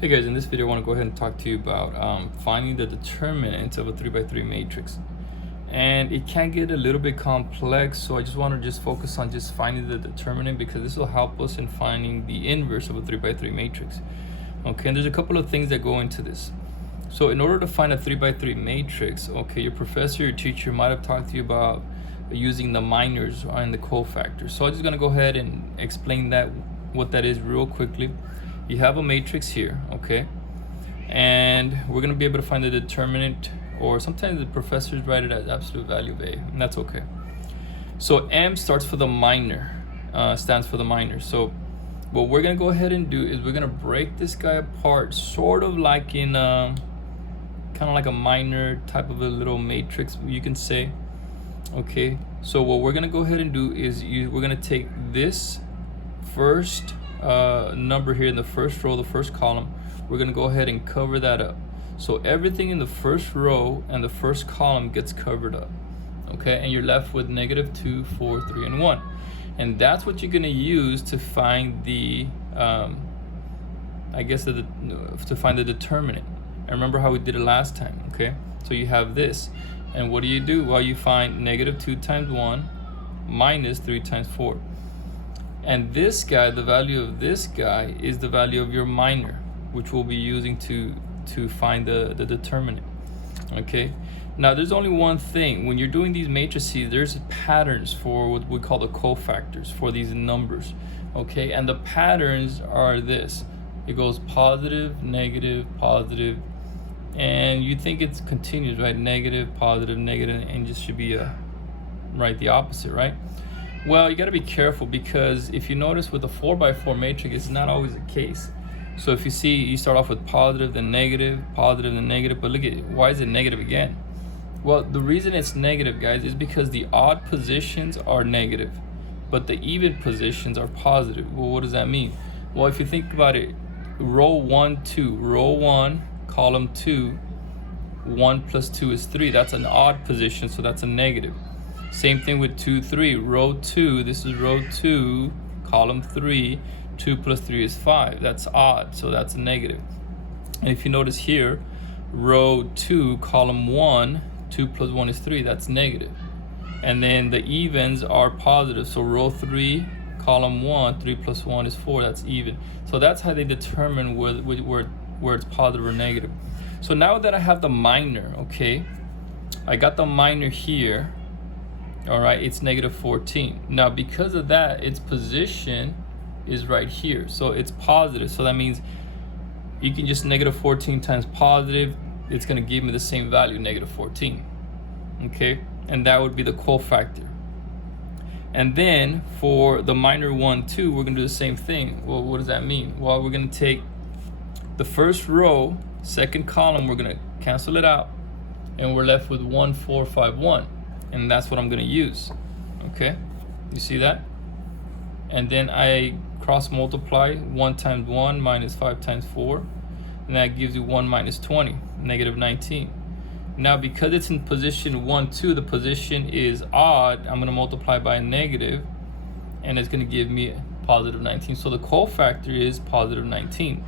Hey guys, in this video I want to go ahead and talk to you about finding the determinant of a 3x3 matrix. And it can get a little bit complex, so I just want to focus on just finding the determinant, because this will help us in finding the inverse of a 3x3 matrix. Okay, and there's a couple of things that go into this. So in order to find a 3x3 matrix, okay, your professor, your teacher might have talked to you about using the minors and the cofactors. So I'm just going to go ahead and explain what that is real quickly. You have a matrix here, okay, and we're going to be able to find the determinant, or sometimes the professors write it as absolute value of A, and that's okay. So M starts for the minor, stands for the minor. So what we're going to go ahead and do is we're going to break this guy apart, sort of like in kind of like a minor type of a little matrix, you can say. Okay, so what we're going to go ahead and do is we're going to take this first number here in the first row, the first column. We're going to go ahead and cover that up. So everything in the first row and the first column gets covered up. Okay, and you're left with -2, 4, 3, and 1. And that's what you're going to use to find the, to find the determinant. And remember how we did it last time, okay? So you have this. And what do? Well, you find -2 times 1 minus 3 times 4. And this guy, the value of this guy is the value of your minor, which we'll be using to find the determinant. Okay, now there's only one thing. When you're doing these matrices, there's patterns for what we call the cofactors for these numbers. Okay, and the patterns are this. It goes positive, negative, positive, and you think it's continuous, right? Negative, positive, negative, and just should be right the opposite, right? Well, you got to be careful, because if you notice with a 4x4 matrix, it's not always the case. So if you see, you start off with positive, then negative, positive, then negative, but look at it, why is it negative again? Well, the reason it's negative, guys, is because the odd positions are negative, but the even positions are positive. Well, what does that mean? Well, if you think about it, row 1, 2, row 1, column 2, 1 plus 2 is 3. That's an odd position, so that's a negative. Same thing with 2, 3. Row 2, this is row 2, column 3, 2 plus 3 is 5. That's odd, so that's a negative. And if you notice here, row 2, column 1, 2 plus 1 is 3. That's negative. And then the evens are positive. So row 3, column 1, 3 plus 1 is 4. That's even. So that's how they determine where it's positive or negative. So now that I have the minor, okay, I got the minor here. All right, it's -14. Now, because of that, its position is right here. So it's positive. So that means you can just -14 times positive. It's going to give me the same value, -14. Okay, and that would be the cofactor. And then for the minor 1, 2, we're going to do the same thing. Well, what does that mean? Well, we're going to take the first row, second column, we're going to cancel it out, and we're left with 1, 4, 5, 1. And that's what I'm going to use. Okay, you see that? And then I cross multiply 1 times 1 minus 5 times 4, and that gives you 1 minus 20, -19. Now, because it's in position 1, 2, the position is odd, I'm going to multiply by a negative, and it's going to give me +19. So the cofactor is +19.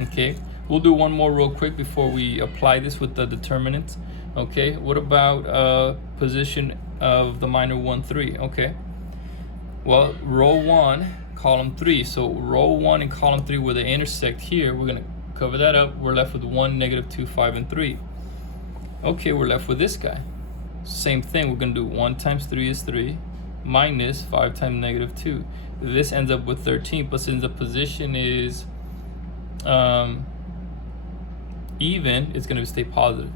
Okay, we'll do one more real quick before we apply this with the determinant. Okay, what about position of the minor 1, 3? Okay, well, row 1, column 3. So row 1 and column 3, where they intersect here, we're going to cover that up. We're left with 1, -2, 5, and 3. Okay, we're left with this guy. Same thing, we're going to do 1 times 3 is 3, minus 5 times -2. This ends up with 13, but since the position is even, it's going to stay positive.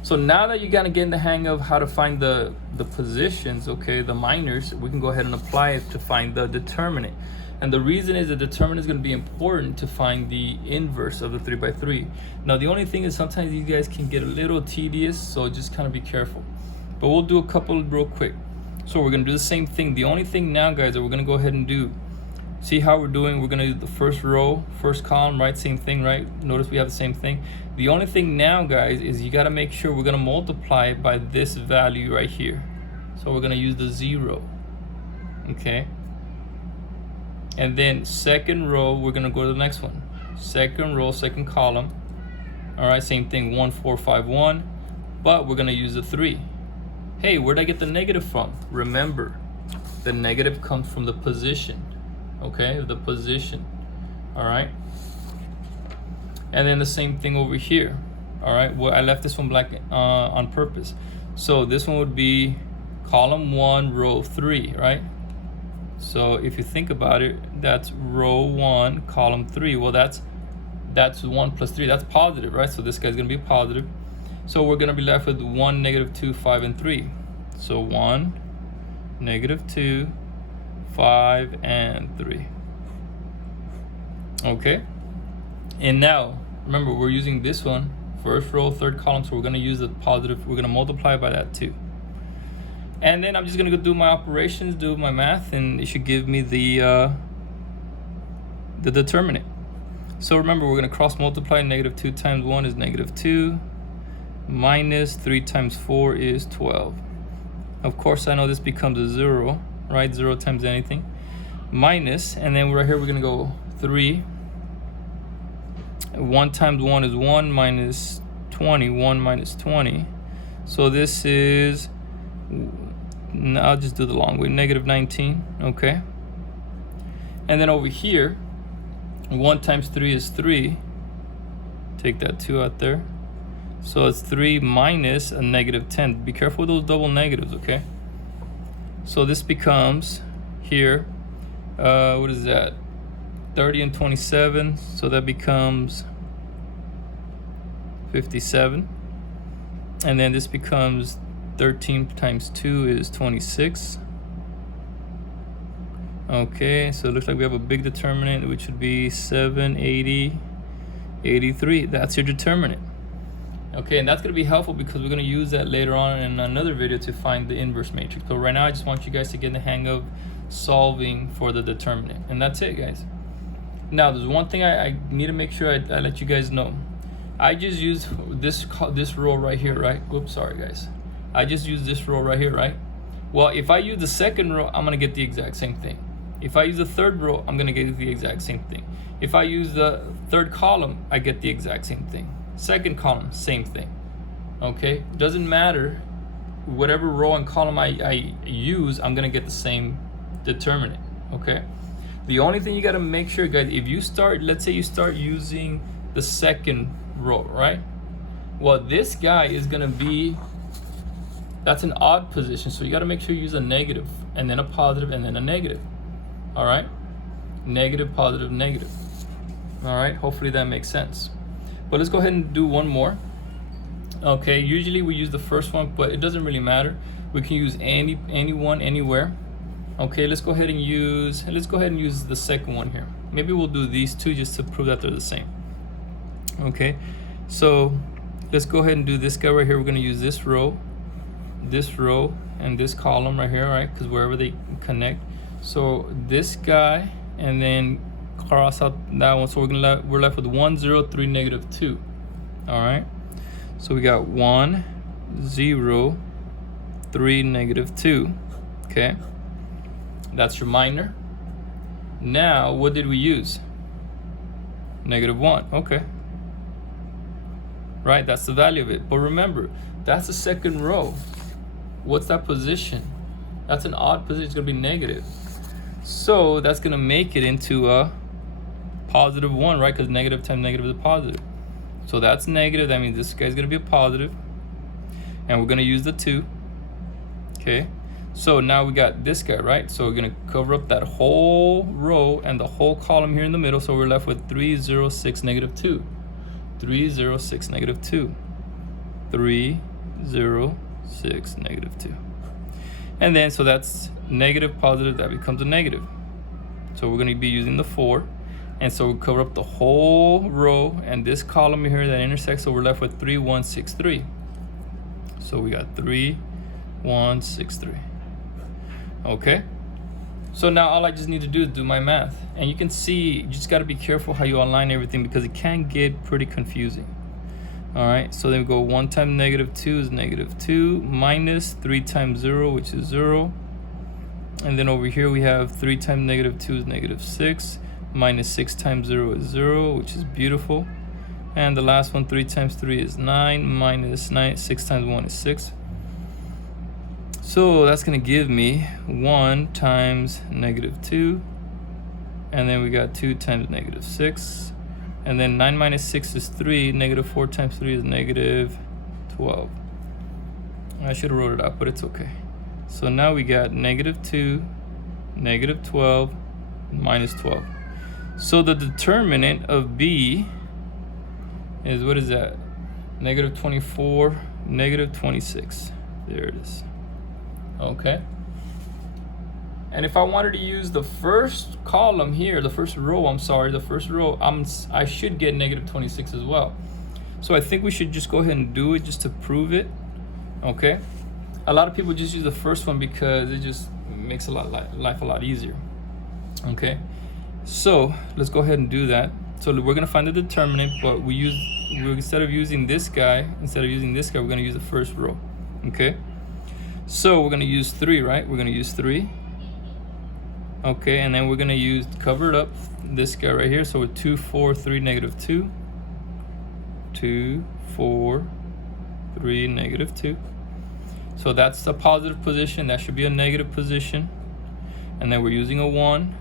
So now that you gotta get in the hang of how to find the positions, okay, the minors, we can go ahead and apply it to find the determinant. And the reason is the determinant is going to be important to find the inverse of the 3x3. Now, the only thing is sometimes you guys can get a little tedious, so just kind of be careful. But we'll do a couple real quick. So we're going to do the same thing. The only thing now, guys, that we're going to go ahead and do, see how we're doing? We're going to do the first row, first column, right? Same thing, right? Notice we have the same thing. The only thing now, guys, is you got to make sure we're going to multiply by this value right here. So we're going to use the 0. Okay. And then second row, we're going to go to the next one. second row, second column. All right, same thing, 1, 4, 5, 1, but we're gonna use the 3. Hey, where'd I get the negative from? Remember, the negative comes from the position, okay, the position, all right? And then the same thing over here, all right? Well, I left this one blank on purpose. So this one would be column 1, row 3, right? So if you think about it, that's row 1, column 3. Well, that's 1 plus 3, that's positive, right? So this guy's gonna be positive. So we're gonna be left with 1, -2, 5, and 3. So 1, -2, 5, and 3. Okay? And now, remember, we're using this one, first row, third column, so we're gonna use the positive, we're gonna multiply by that too. And then I'm just gonna go do my operations, do my math, and it should give me the determinant. So remember, we're gonna cross multiply. -2 times 1 is -2, minus 3 times 4 is 12. Of course, I know this becomes a 0, right? 0 times anything. Minus, and then right here we're gonna go 3. 1 times 1 is 1, minus 20, 1 minus 20. So this is, I'll just do the long way, -19, okay? And then over here, 1 times 3 is 3. Take that 2 out there. So it's 3 minus a -10. Be careful with those double negatives, okay? So this becomes here, what is that? 30 and 27, so that becomes 57. And then this becomes 13 times 2 is 26. Okay, so it looks like we have a big determinant, which would be 7, 80, 83. That's your determinant. Okay, and that's going to be helpful because we're going to use that later on in another video to find the inverse matrix. But right now, I just want you guys to get the hang of solving for the determinant. And that's it, guys. Now, there's one thing I need to make sure I let you guys know. I just used this row right here, right? Oops, sorry, guys. I just used this row right here, right? Well, if I use the second row, I'm going to get the exact same thing. If I use the third row, I'm going to get the exact same thing. If I use the third column, I get the exact same thing. Second column, same thing. Okay? Doesn't matter. Whatever row and column I use, I'm going to get the same determinant. Okay? The only thing you got to make sure, guys, if you start, let's say you start using the second row, right? Well, this guy is going to be, that's an odd position. So you got to make sure you use a negative and then a positive and then a negative. All right? Negative, positive, negative. All right? Hopefully that makes sense. But let's go ahead and do one more. Okay, usually we use the first one, but it doesn't really matter. We can use anyone, anywhere. Okay, let's go ahead and use the second one here. Maybe we'll do these two just to prove that they're the same. Okay, so let's go ahead and do this guy right here. We're gonna use this row, and this column right here, right? Because wherever they connect. So this guy, and then cross out that one. So we're left with 1, 0, 3, -2. All right. So we got 1, 0, 3, -2. Okay. That's your minor. Now, what did we use? -1. Okay. Right, that's the value of it. But remember, that's the second row. What's that position? That's an odd position. It's going to be negative. So that's going to make it into a +1, right? Because negative times negative is a positive. So that's negative. That means this guy's going to be a positive. And we're going to use the 2. Okay. So now we got this guy, right? So we're going to cover up that whole row and the whole column here in the middle. So we're left with 3, 0, 6, -2. 3, 0, 6, -2. 3, 0, 6, -2. And then, so that's negative, positive, that becomes a negative. So we're going to be using the 4. And so we'll cover up the whole row and this column here that intersects. So we're left with 3, 1, 6, 3. So we got 3, 1, 6, 3. Okay. So now all I just need to do is do my math. And you can see, you just got to be careful how you align everything because it can get pretty confusing. All right. So then we go 1 times -2 is -2 minus 3 times 0, which is 0. And then over here we have 3 times -2 is -6. minus 6 times 0 is 0, which is beautiful. And the last one, 3 times 3 is 9, minus 6 times 1 is 6. So that's going to give me 1 times negative 2. And then we got 2 times negative 6. And then 9 minus 6 is 3. Negative 4 times 3 is negative 12. I should have wrote it out, but it's okay. So now we got negative 2, negative 12, minus 12. So the determinant of B is, what is that? Negative 24, negative 26. There it is. Okay. And if I wanted to use the first column here, the first row, I should get negative 26 as well. So I think we should just go ahead and do it just to prove it. Okay. A lot of people just use the first one because it just makes life a lot easier. Okay. So let's go ahead and do that. So we're gonna find the determinant, but instead of using this guy, we're gonna use the first row. Okay. So we're gonna use 3, right? We're gonna use 3. Okay, and then we're gonna cover it up, this guy right here. So we're 2, 4, 3, negative 2. 2, 4, 3, negative 2. So that's the positive position. That should be a negative position. And then we're using a 1.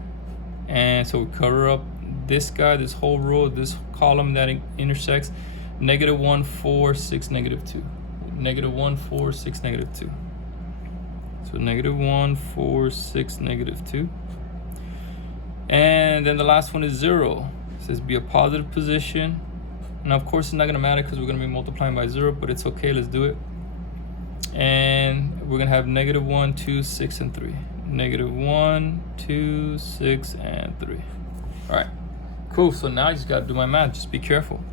And so we cover up this guy, this whole row, this column that intersects. Negative 1, 4, 6, negative 2. Negative 1, 4, 6, negative 2. So negative 1, 4, 6, negative 2. And then the last one is 0. It says be a positive position. Now, of course, it's not going to matter because we're going to be multiplying by 0, but it's okay. Let's do it. And we're going to have negative 1, 2, 6, and 3. Negative 1, 2, 6, and 3. All right, cool. So now I just got to do my math. Just be careful.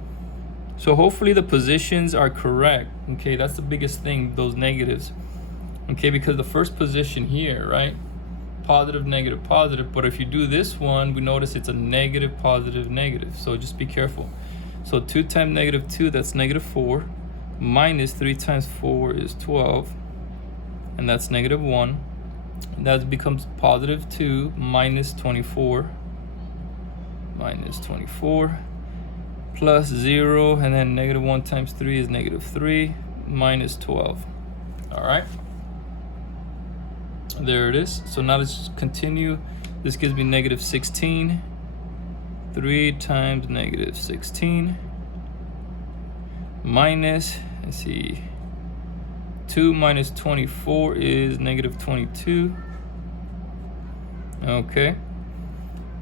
So hopefully the positions are correct. Okay, that's the biggest thing, those negatives. Okay, because the first position here, right? Positive, negative, positive. But if you do this one, we notice it's a negative, positive, negative. So just be careful. So 2 times negative 2, that's negative 4. Minus 3 times 4 is 12. And that's negative 1. And that becomes positive 2 minus 24. Minus 24. Plus 0. And then negative 1 times 3 is negative 3. Minus 12. All right. There it is. So now let's continue. This gives me negative 16. 3 times negative 16. Minus, let's see, 2 minus 24 is negative 22. Okay.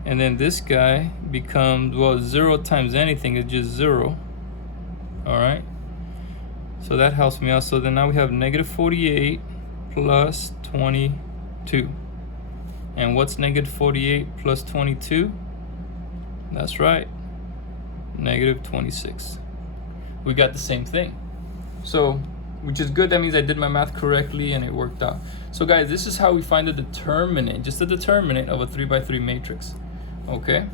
And then this guy becomes, well, 0 times anything is just 0. All right. So that helps me out. So then now we have negative 48 plus 22. And what's negative 48 plus 22? That's right, negative 26. We got the same thing. So, which is good. That means I did my math correctly and it worked out. So guys, this is how we find the determinant, just the determinant of a 3x3 matrix. Okay.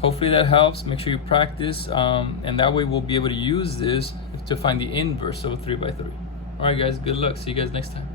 Hopefully that helps. Make sure you practice, and that way we'll be able to use this to find the inverse of a 3x3. All right, guys. Good luck. See you guys next time.